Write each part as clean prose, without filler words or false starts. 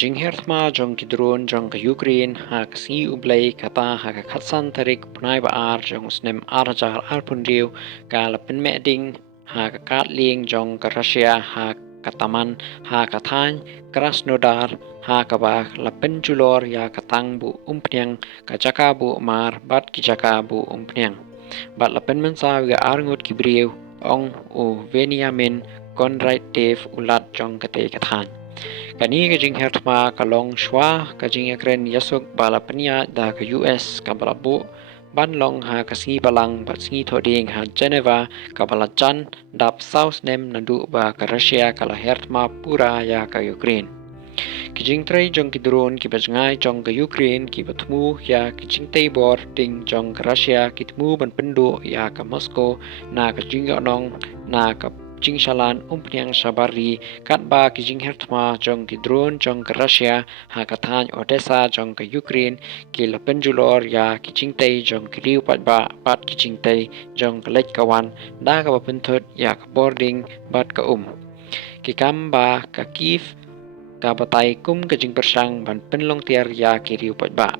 Kajing hertma jong kidron jong ka Ukraine ha kasi ublay kata ha ka katsan tarik punay baar jong snem arajar arpundiw ka lapin meding ha ka katling jong ka Russia ha kataman ha katany Krasnodar ha ka ba lapin julor ya katang bu umpnyang ka jaka bu mar bat ki jaka bu umpnyang bat lapin mensaw ya arngut kibriw ong u Veniamin Konrad Dave ulat jong kate katany Kani kajing hertma kalong shwa kajing ekren yasuk balapnya da ke US kabalabu banlong ha kasngi balang batsngi thoding ha Geneva kabalajan dap South nem nandu ba ke Russia kala hertma pura ya ke Ukraine. Kijing tray jong kidron ki bajngai jong ke Ukraine ki batmu ya kijing taybor ding jong ke Russia kitmu ban pendu ya ke Moscow na kajing nong na ke Jing shalan umpnyang sabari katba kijing hertma jong ki drone jong ke Russia ha katany Odessa jong ke Ukraine ki lapenjulor ya kijing tay jong ki riu patba pat kijing tay jong ke lek kawan da ka bapenthut ya ka boarding bat ka ki kamba ka Kiev ka batay kum kijing persang ban penlong tiar ya ki riu patba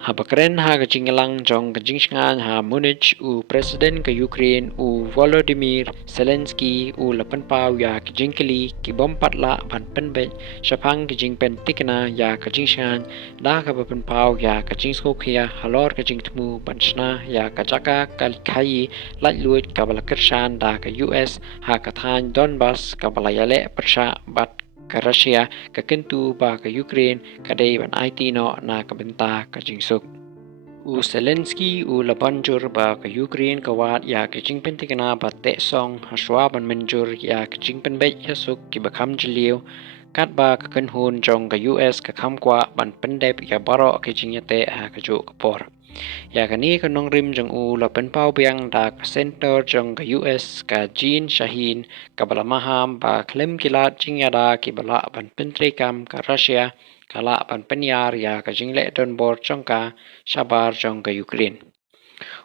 Habakren ha kajingalang jong kajingsngan ha Munich u Presiden ke Ukraine u Volodymyr Zelensky u lapanpaw ya kajingkali ki bompatla ban penbet syapang kajingpen tikna ya kajingsngan da ka bapanpaw ya kajingskokya halor kajingtmu bansna ya kajaka kalkai latluit kabalakershan da ka US ha kathan Donbas kabalayale persha bat ka Russia ka kentu ba ka Ukraine kadai ban IT no na kabenta ka jingsuk. U Zelensky u labanjur ba ka Ukraine kawat ya ka jingpen tikana ba te song haswa ban menjur ya ka jingpen bet yasuk ki bakam jiliw kat ba ka kenhun jong ka US ka kamkwa ban pendep ya baro ka jingyate ha ka jo kapor. Ya kani kanong rim jong u lapen pau biang da ka center jong ka US ka Jean Shahin ka balamaham ba klem kilat jingyada ki bala ban pentrekam ka Russia kala ban penyar ya ka jingle donbor jong ka shabar jong ka Ukraine.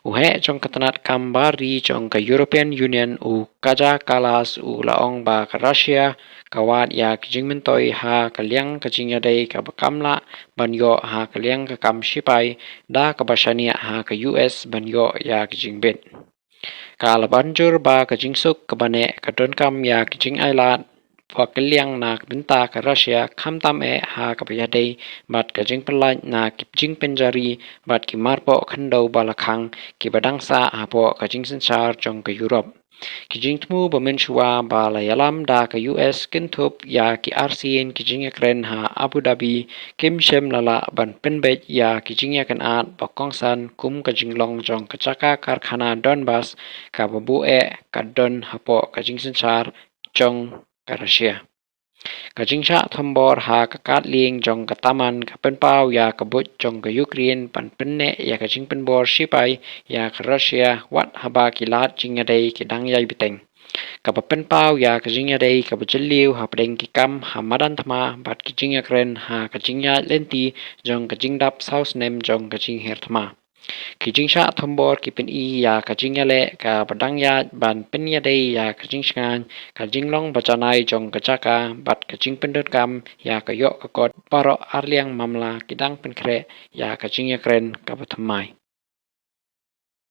Uhe jong katanat kambari jong ka European Union u kaja kalas u laong ba ka Russia kawat ya kijing mentoy ha kaliang kajingyadai ka bakamla banyo ha kaliang ka kamshipai da kabashania ha ka US banyo ya kijing bet. Kala banjur ba kajingsuk kabane kadonkam ya kijing ailat Wakiliang na benta ka Russia kamtam ha kapayadai bat kajing pelaj na kijing penjari bat ki marpo khandau balakang ki badangsa hapo kajing sensar jong ka Europe. Kijing tmu bamenshua ba layalam da ka US kintup ya ki arsin kijing ekren ha Abu Dhabi kim shem lala ban penbet ya kijing ya kanat bakongsan kum kajing long jong kachaka karkhana Donbas ka babue kadon hapo kajing sensar jong ka Russia. Kajing sya thambor ha kakatling jong kataman kapenpaw ya kabut jong ka Ukraine pan penne ya kajing penbor sipai ya ka Russia wat haba kilat jingadai kidang yai biteng. Kapapenpaw ya kajing yadai kabajaliw ha padeng kikam ha madan thama bat kajing yakren ha kajing ya lenti jong kajing dap saus nem jong kajing her thama. Kijing sya thambor kipin ya kajing yale ka padang ya ban penya day ya kajing syangan kajing long bacanai jong kajaka bat kajing pendekam ya kayok kakot paro arliang mamla kidang penkre ya kajing yakren kapatamai.